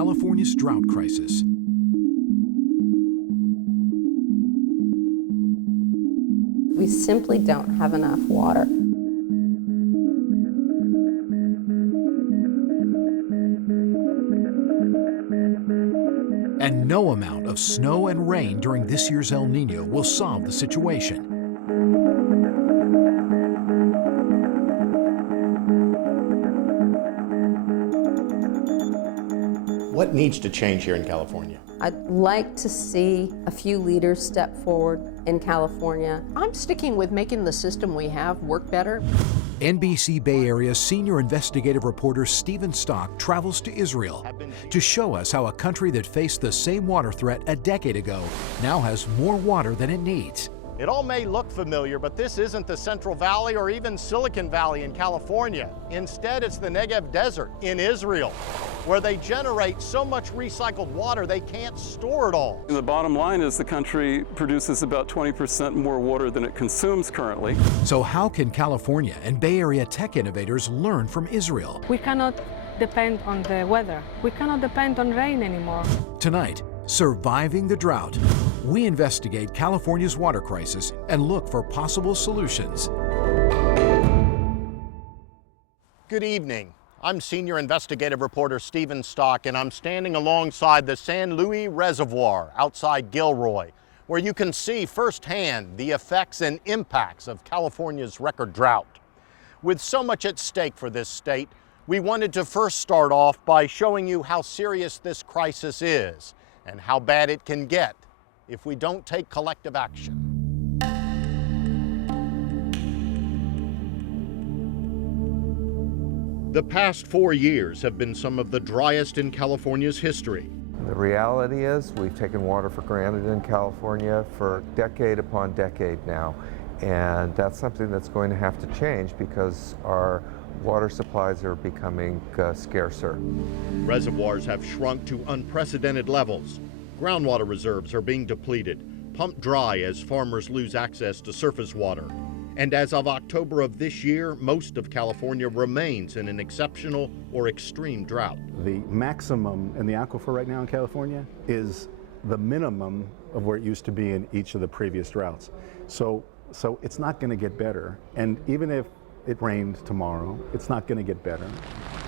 California's drought crisis. We simply don't have enough water. And no amount of snow and rain during this year's El Nino will solve the situation. What needs to change here in California? I'd like to see a few leaders step forward in California. I'm sticking with making the system we have work better. NBC Bay Area senior investigative reporter Stephen Stock travels to Israel to show us how a country that faced the same water threat a decade ago now has more water than it needs. It all may look familiar, but this isn't the Central Valley or even Silicon Valley in California. Instead, it's the Negev Desert in Israel, where they generate so much recycled water they can't store it all. And the bottom line is the country produces about 20% more water than it consumes currently. So how can California and Bay Area tech innovators learn from Israel? We cannot depend on the weather. We cannot depend on rain anymore. Tonight, surviving the drought. We investigate California's water crisis and look for possible solutions. Good evening. I'm senior investigative reporter Stephen Stock, and I'm standing alongside the San Luis Reservoir outside Gilroy, where you can see firsthand the effects and impacts of California's record drought. With so much at stake for this state, we wanted to first start off by showing you how serious this crisis is and how bad it can get if we don't take collective action. The past 4 years have been some of the driest in California's history. The reality is we've taken water for granted in California for decade upon decade now, and that's something that's going to have to change because our water supplies are becoming scarcer. Reservoirs have shrunk to unprecedented levels. Groundwater reserves are being depleted, pumped dry as farmers lose access to surface water. And as of October of this year, most of California remains in an exceptional or extreme drought. The maximum in the aquifer right now in California is the minimum of where it used to be in each of the previous droughts. So it's not going to get better. And even if it rained tomorrow, it's not going to get better.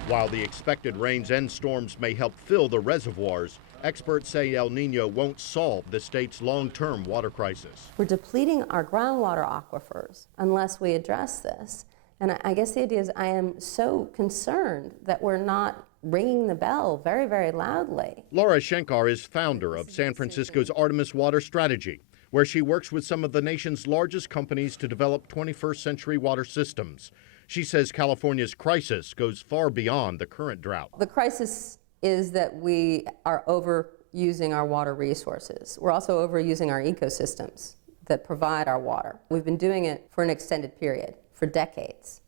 While the expected rains and storms may help fill the reservoirs, experts say El Nino won't solve the state's long-term water crisis. We're depleting our groundwater aquifers unless we address this. And I guess the idea is I am so concerned that we're not ringing the bell very, very loudly. Laura Shankar is founder of San Francisco's Artemis Water Strategy, where she works with some of the nation's largest companies to develop 21st century water systems. She says California's crisis goes far beyond the current drought. The crisis is that we are overusing our water resources. We're also overusing our ecosystems that provide our water. We've been doing it for an extended period, for decades,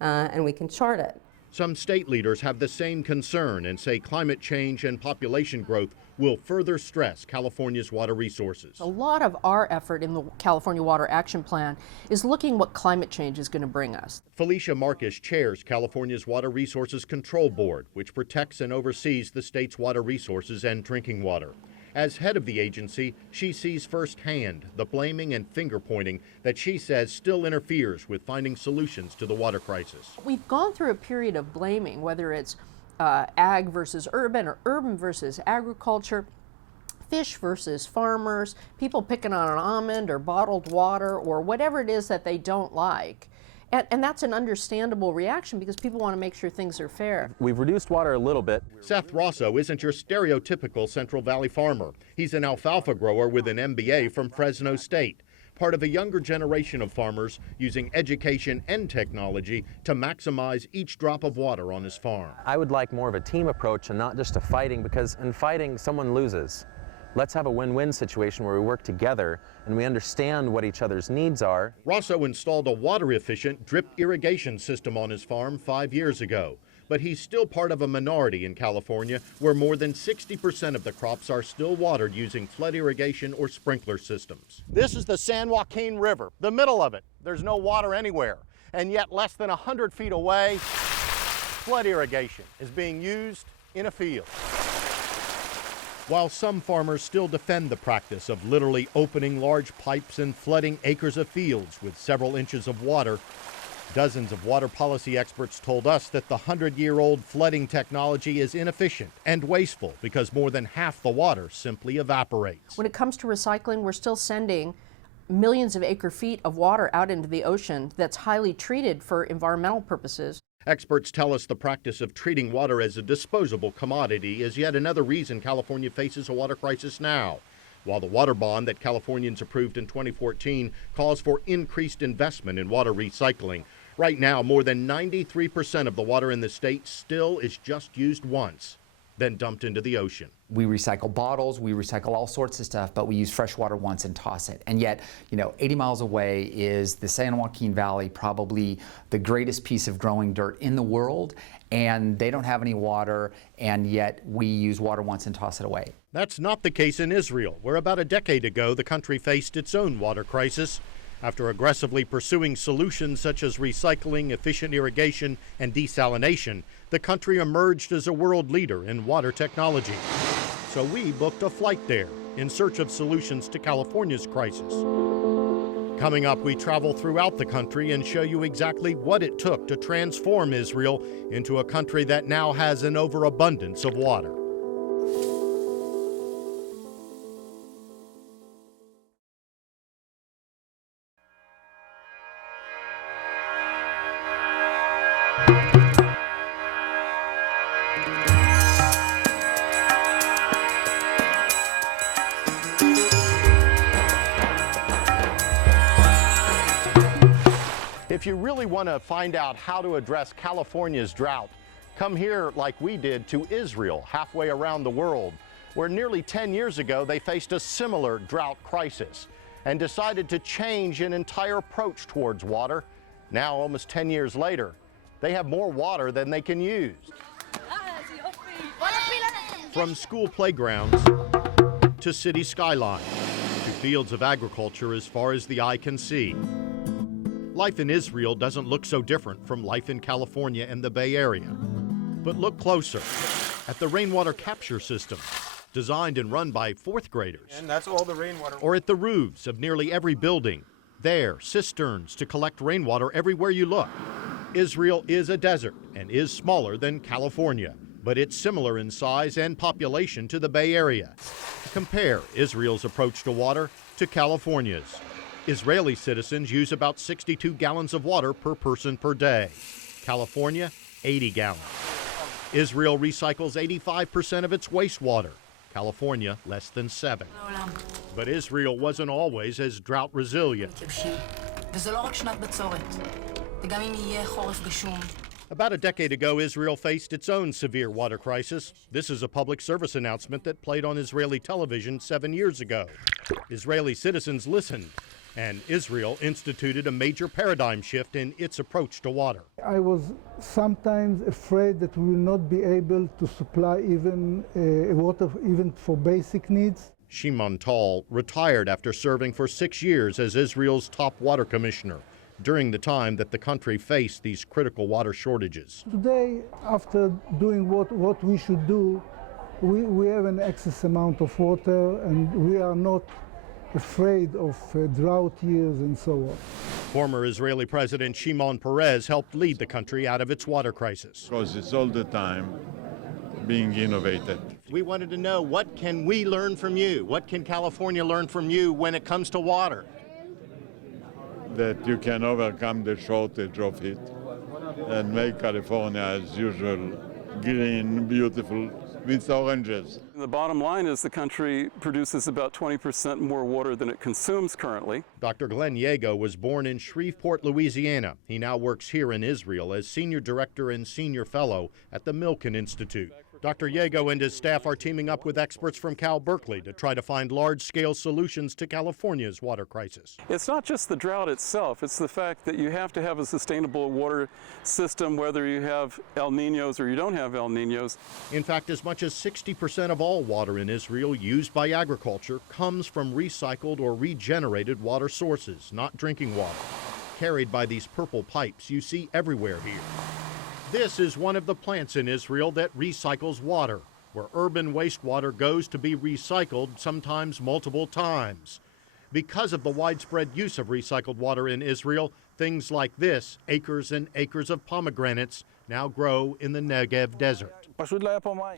and we can chart it. Some state leaders have the same concern and say climate change and population growth will further stress California's water resources. A lot of our effort in the California Water Action Plan is looking what climate change is going to bring us. Felicia Marcus chairs California's Water Resources Control Board, which protects and oversees the state's water resources and drinking water. As head of the agency, she sees firsthand the blaming and finger-pointing that she says still interferes with finding solutions to the water crisis. We've gone through a period of blaming, whether it's ag versus urban or urban versus agriculture, fish versus farmers, people picking on an almond or bottled water or whatever it is that they don't like. And that's an understandable reaction because people want to make sure things are fair. We've reduced water a little bit. Seth Rosso isn't your stereotypical Central Valley farmer. He's an alfalfa grower with an MBA from Fresno State, part of a younger generation of farmers using education and technology to maximize each drop of water on his farm. I would like more of a team approach and not just a fighting, because in fighting, someone loses. Let's have a win-win situation where we work together and we understand what each other's needs are. Rosso installed a water-efficient drip irrigation system on his farm 5 years ago, but he's still part of a minority in California where more than 60% of the crops are still watered using flood irrigation or sprinkler systems. This is the San Joaquin River, the middle of it. There's no water anywhere, and yet less than 100 feet away, flood irrigation is being used in a field. While some farmers still defend the practice of literally opening large pipes and flooding acres of fields with several inches of water, dozens of water policy experts told us that the 100-year-old flooding technology is inefficient and wasteful because more than half the water simply evaporates. When it comes to recycling, we're still sending millions of acre feet of water out into the ocean that's highly treated for environmental purposes. Experts tell us the practice of treating water as a disposable commodity is yet another reason California faces a water crisis now. While the water bond that Californians approved in 2014 calls for increased investment in water recycling, right now more than 93% of the water in the state still is just used once, then dumped into the ocean. We recycle bottles, we recycle all sorts of stuff, but we use fresh water once and toss it. And yet, 80 miles away is the San Joaquin Valley, probably the greatest piece of growing dirt in the world, and they don't have any water, and yet we use water once and toss it away. That's not the case in Israel, where about a decade ago the country faced its own water crisis. After aggressively pursuing solutions such as recycling, efficient irrigation, and desalination, the country emerged as a world leader in water technology. So we booked a flight there in search of solutions to California's crisis. Coming up, we travel throughout the country and show you exactly what it took to transform Israel into a country that now has an overabundance of water. If you really want to find out how to address California's drought, come here like we did to Israel, halfway around the world, where nearly 10 years ago they faced a similar drought crisis and decided to change an entire approach towards water. Now, almost 10 years later, they have more water than they can use. From school playgrounds to city skylines to fields of agriculture as far as the eye can see. Life in Israel doesn't look so different from life in California and the Bay Area. But look closer at the rainwater capture system, designed and run by fourth graders. And that's all the rainwater. Or at the roofs of nearly every building. There, cisterns to collect rainwater everywhere you look. Israel is a desert and is smaller than California, but it's similar in size and population to the Bay Area. Compare Israel's approach to water to California's. Israeli citizens use about 62 gallons of water per person per day. California, 80 gallons. Israel recycles 85% of its wastewater. California, less than 7. But Israel wasn't always as drought resilient. About a decade ago, Israel faced its own severe water crisis. This is a public service announcement that played on Israeli television 7 years ago. Israeli citizens listened, and Israel instituted a major paradigm shift in its approach to water. I was sometimes afraid that we will not be able to supply even water even for basic needs. Shimon Tal retired after serving for 6 years as Israel's top water commissioner during the time that the country faced these critical water shortages. Today, after doing what we should do, we have an excess amount of water and we are not afraid of drought years and so on. Former Israeli President Shimon Peres helped lead the country out of its water crisis. Because it's all the time being innovated. We wanted to know, what can we learn from you? What can California learn from you when it comes to water? That you can overcome the shortage of it and make California, as usual, green, beautiful, with oranges. The bottom line is the country produces about 20% more water than it consumes currently. Dr. Glenn Yago was born in Shreveport, Louisiana. He now works here in Israel as Senior Director and Senior Fellow at the Milken Institute. Dr. Yago and his staff are teaming up with experts from Cal Berkeley to try to find large-scale solutions to California's water crisis. It's not just the drought itself, it's the fact that you have to have a sustainable water system, whether you have El Niños or you don't have El Niños. In fact, as much as 60% of all water in Israel used by agriculture comes from recycled or regenerated water sources, not drinking water, carried by these purple pipes you see everywhere here. This is one of the plants in Israel that recycles water. where urban wastewater goes to be recycled, sometimes multiple times. Because of the widespread use of recycled water in Israel, things like this, acres and acres of pomegranates, now grow in the Negev desert.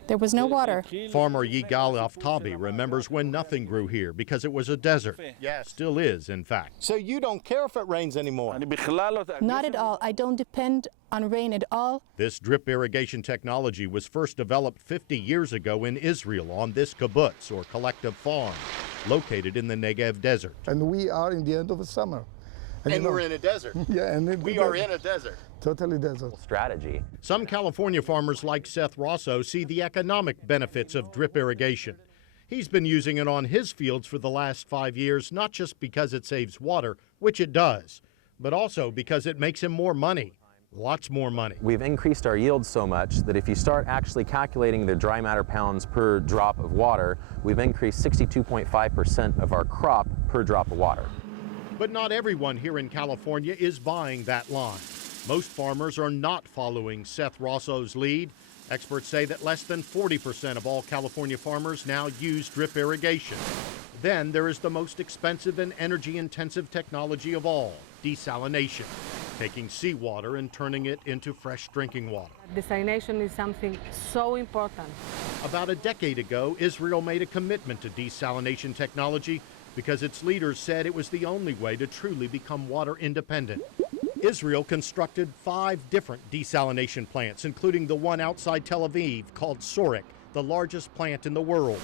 There was no water. Farmer Yigal Aftabi remembers when nothing grew here because it was a desert. Yes, still is, in fact. So you don't care if it rains anymore? Not at all. I don't depend on rain at all. This drip irrigation technology was first developed 50 years ago in Israel on this kibbutz, or collective farm, located in the Negev desert. And we are in the end of the summer. And we're in a desert. Yeah, and we are in a desert. Totally desert. Strategy. Some California farmers like Seth Rosso see the economic benefits of drip irrigation. He's been using it on his fields for the last 5 years, not just because it saves water, which it does, but also because it makes him more money. Lots more money. We've increased our yields so much that if you start actually calculating the dry matter pounds per drop of water, we've increased 62.5% of our crop per drop of water. But not everyone here in California is buying that line. Most farmers are not following Seth Rosso's lead. Experts say that less than 40% of all California farmers now use drip irrigation. Then there is the most expensive and energy-intensive technology of all, desalination, taking seawater and turning it into fresh drinking water. Desalination is something so important. About a decade ago, Israel made a commitment to desalination technology because its leaders said it was the only way to truly become water independent. Israel constructed 5 different desalination plants, including the one outside Tel Aviv called Sorek, the largest plant in the world.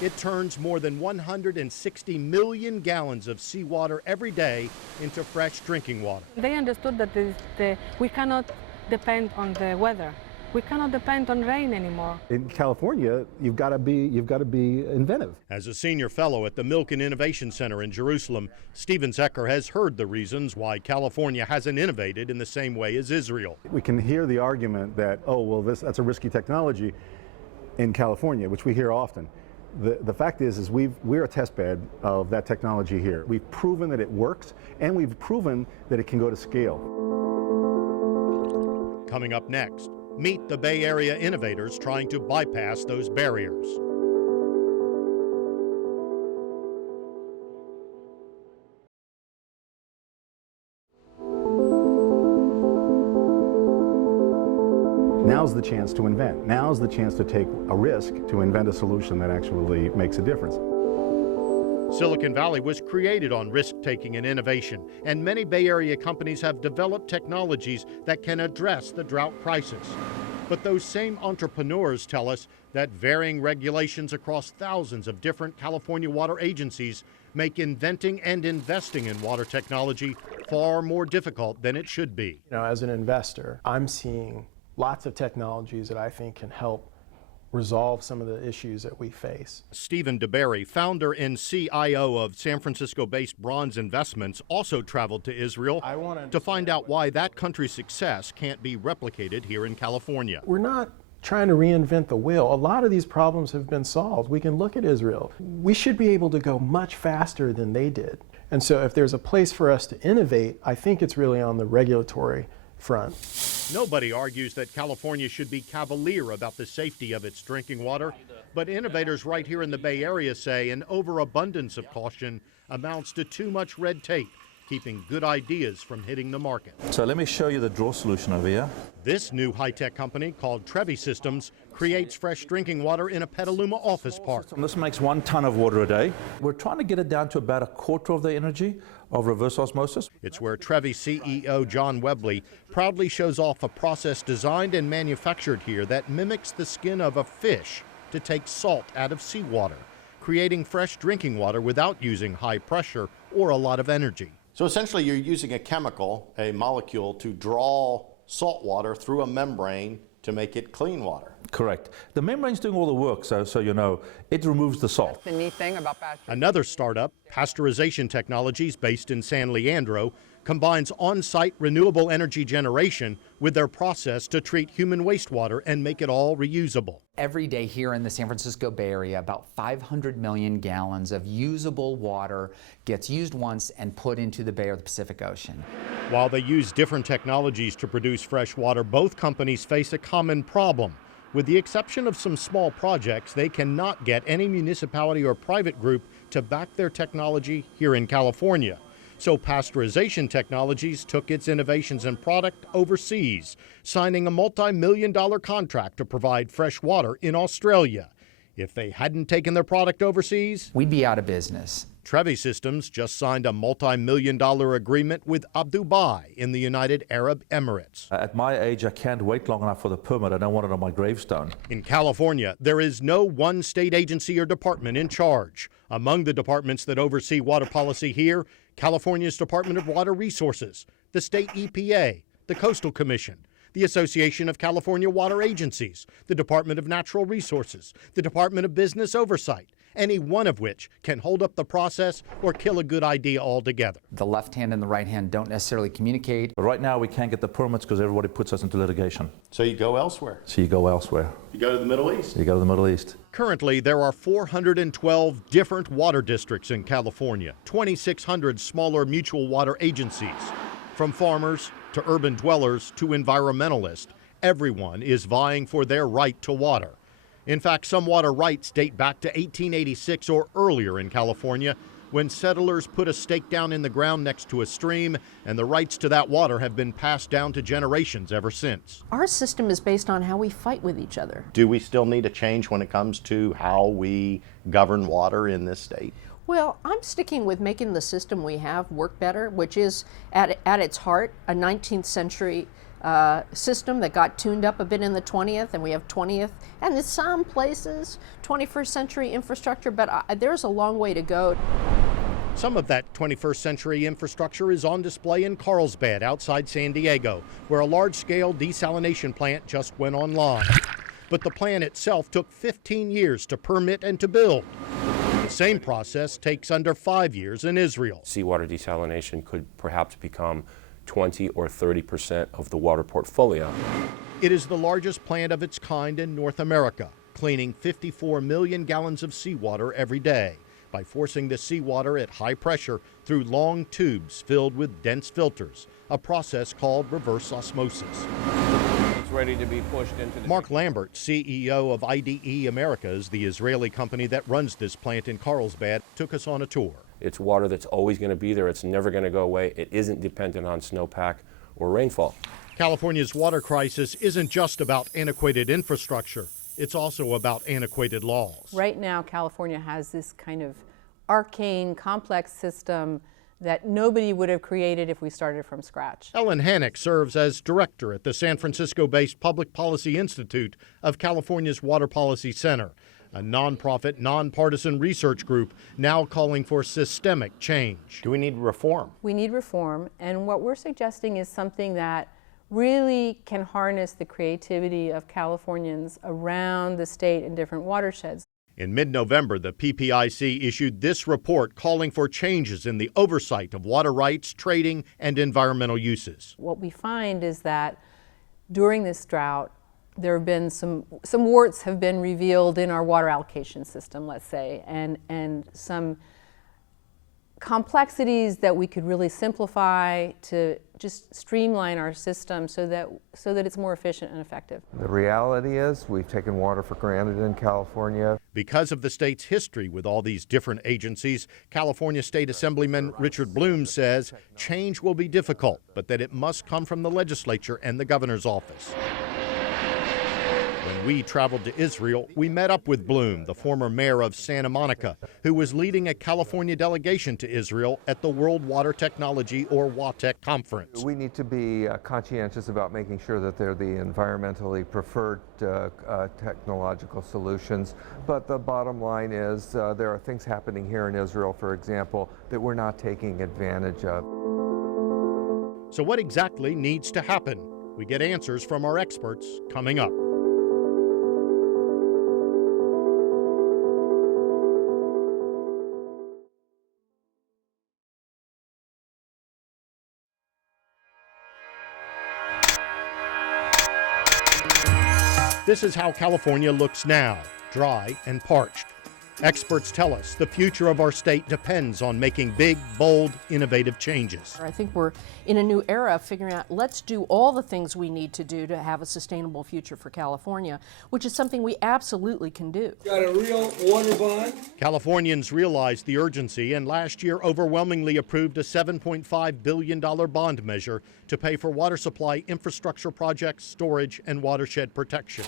It turns more than 160 million gallons of seawater every day into fresh drinking water. They understood that we cannot depend on the weather. We cannot depend on rain anymore. In California, you've got to be inventive. As a senior fellow at the Milk and Innovation Center in Jerusalem, Stephen Zecker has heard the reasons why California hasn't innovated in the same way as Israel. We can hear the argument that, oh, well, that's a risky technology in California, which we hear often. The fact is we're a test bed of that technology here. We've proven that it works, and we've proven that it can go to scale. Coming up next, meet the Bay Area innovators trying to bypass those barriers. Now's the chance to invent. Now's the chance to take a risk to invent a solution that actually makes a difference. Silicon Valley was created on risk-taking and innovation, and many Bay Area companies have developed technologies that can address the drought crisis. But those same entrepreneurs tell us that varying regulations across thousands of different California water agencies make inventing and investing in water technology far more difficult than it should be. You know, as an investor, I'm seeing lots of technologies that I think can help resolve some of the issues that we face. Stephen DeBerry, founder and CIO of San Francisco-based Bronze Investments, also traveled to Israel to find out why that country's success can't be replicated here in California. We're not trying to reinvent the wheel. A lot of these problems have been solved. We can look at Israel. We should be able to go much faster than they did. And so if there's a place for us to innovate, I think it's really on the regulatory front. Nobody argues that California should be cavalier about the safety of its drinking water, but innovators right here in the Bay Area say an overabundance of caution amounts to too much red tape, keeping good ideas from hitting the market. So let me show you the draw solution over here. This new high-tech company called Trevi Systems creates fresh drinking water in a Petaluma office park. This makes 1 ton of water a day. We're trying to get it down to about 1/4 of the energy of reverse osmosis. It's where Trevi CEO John Webley proudly shows off a process designed and manufactured here that mimics the skin of a fish to take salt out of seawater, creating fresh drinking water without using high pressure or a lot of energy. So essentially you're using a chemical, a molecule, to draw salt water through a membrane to make it clean water. Correct. The membrane's doing all the work, so you know, it removes the salt. That's the neat thing about pasteurization. Another startup, Pasteurization Technologies, based in San Leandro, combines on-site renewable energy generation with their process to treat human wastewater and make it all reusable. Every day here in the San Francisco Bay Area, about 500 million gallons of usable water gets used once and put into the Bay or the Pacific Ocean. While they use different technologies to produce fresh water, both companies face a common problem: With the exception of some small projects, they cannot get any municipality or private group to back their technology here in California. So Pasteurization Technologies took its innovations and product overseas, signing a multi-million-dollar contract to provide fresh water in Australia. If they hadn't taken their product overseas, we'd be out of business. Trevi Systems just signed a multi-million-dollar agreement with Abu Dhabi in the United Arab Emirates. At my age, I can't wait long enough for the permit. I don't want it on my gravestone. In California, there is no one state agency or department in charge. Among the departments that oversee water policy here, California's Department of Water Resources, the state EPA, the Coastal Commission, the Association of California Water Agencies, the Department of Natural Resources, the Department of Business Oversight, any one of which can hold up the process or kill a good idea altogether. The left hand and the right hand don't necessarily communicate. But right now, we can't get the permits because everybody puts us into litigation. So you go elsewhere. So you go elsewhere. You go to the Middle East. You go to the Middle East. Currently, there are 412 different water districts in California, 2,600 smaller mutual water agencies. From farmers to urban dwellers to environmentalists, everyone is vying for their right to water. In fact, some water rights date back to 1886 or earlier in California, when settlers put a stake down in the ground next to a stream, and the rights to that water have been passed down to generations ever since. Our system is based on how we fight with each other. Do we still need a change when it comes to how we govern water in this state? Well, I'm sticking with making the system we have work better, which is at its heart a 19th century system that got tuned up a bit in the 20th, and we have 20th, and in some places 21st century infrastructure, but there's a long way to go. Some of that 21st century infrastructure is on display in Carlsbad outside San Diego, where a large-scale desalination plant just went online. But the plant itself took 15 years to permit and to build. The same process takes under 5 years in Israel. Seawater desalination could perhaps become 20 or 30% of the water portfolio. It is the largest plant of its kind in North America, cleaning 54 million gallons of seawater every day by forcing the seawater at high pressure through long tubes filled with dense filters, a process called reverse osmosis. It's ready to be pushed into the... Mark Lambert, CEO of IDE Americas, the Israeli company that runs this plant in Carlsbad, took us on a tour. It's water that's always going to be there. It's never going to go away. It isn't dependent on snowpack or rainfall. California's water crisis isn't just about antiquated infrastructure. It's also about antiquated laws. Right now, California has this kind of arcane, complex system that nobody would have created if we started from scratch. Ellen Hannock serves as director at the San Francisco-based Public Policy Institute of California's Water Policy Center, a nonprofit, nonpartisan research group now calling for systemic change. Do we need reform? We need reform, and what we're suggesting is something that really can harness the creativity of Californians around the state in different watersheds. In mid-November, the PPIC issued this report calling for changes in the oversight of water rights, trading, and environmental uses. What we find is that during this drought, there have been some warts have been revealed in our water allocation system, let's say, and some complexities that we could really simplify to just streamline our system so that it's more efficient and effective. The reality is we've taken water for granted in California. Because of the state's history with all these different agencies, California State Assemblyman Richard Bloom says change will be difficult, but that it must come from the legislature and the governor's office. When we traveled to Israel, we met up with Bloom, the former mayor of Santa Monica, who was leading a California delegation to Israel at the World Water Technology, or WATEC, conference. We need to be conscientious about making sure that they're the environmentally preferred technological solutions. But the bottom line is there are things happening here in Israel, for example, that we're not taking advantage of. So what exactly needs to happen? We get answers from our experts coming up. This is how California looks now, dry and parched. Experts tell us the future of our state depends on making big, bold, innovative changes. I think we're in a new era of figuring out, let's do all the things we need to do to have a sustainable future for California, which is something we absolutely can do. Got a real water bond. Californians realized the urgency and last year overwhelmingly approved a $7.5 billion bond measure to pay for water supply infrastructure projects, storage, and watershed protection.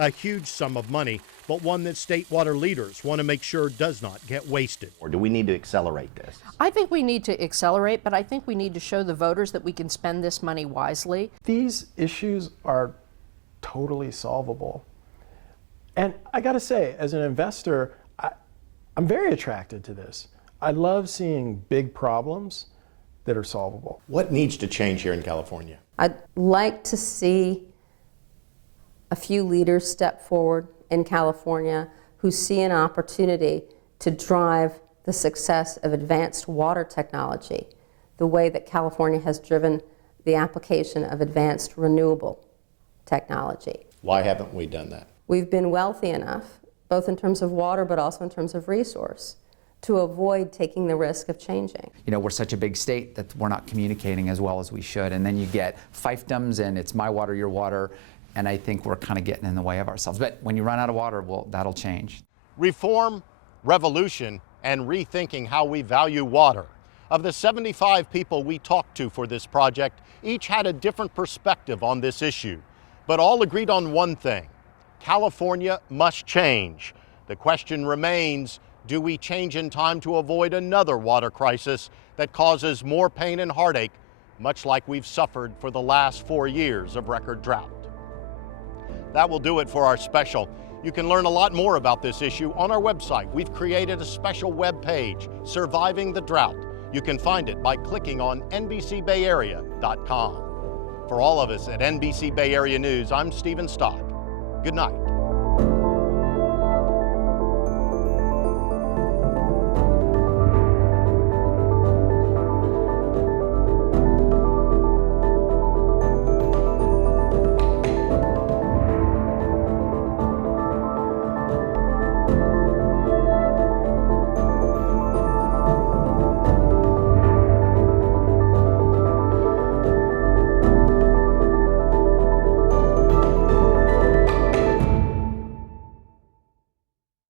A huge sum of money, but one that state water leaders want to make sure does not get wasted. Or do we need to accelerate this? I think we need to accelerate, but I think we need to show the voters that we can spend this money wisely. These issues are totally solvable. And I gotta say, as an investor, I'm very attracted to this. I love seeing big problems that are solvable. What needs to change here in California? I'd like to see a few leaders step forward in California who see an opportunity to drive the success of advanced water technology, the way that California has driven the application of advanced renewable technology. Why haven't we done that? We've been wealthy enough, both in terms of water but also in terms of resource, to avoid taking the risk of changing. You know, we're such a big state that we're not communicating as well as we should, and then you get fiefdoms and it's my water, your water, and I think we're kind of getting in the way of ourselves. But when you run out of water, well, that'll change. Reform, revolution, and rethinking how we value water. Of the 75 people we talked to for this project, each had a different perspective on this issue, but all agreed on one thing: California must change. The question remains, do we change in time to avoid another water crisis that causes more pain and heartache, much like we've suffered for the last 4 years of record drought? That will do it for our special. You can learn a lot more about this issue on our website. We've created a special web page, Surviving the Drought. You can find it by clicking on NBCBayArea.com. For all of us at NBC Bay Area News, I'm Stephen Stock. Good night.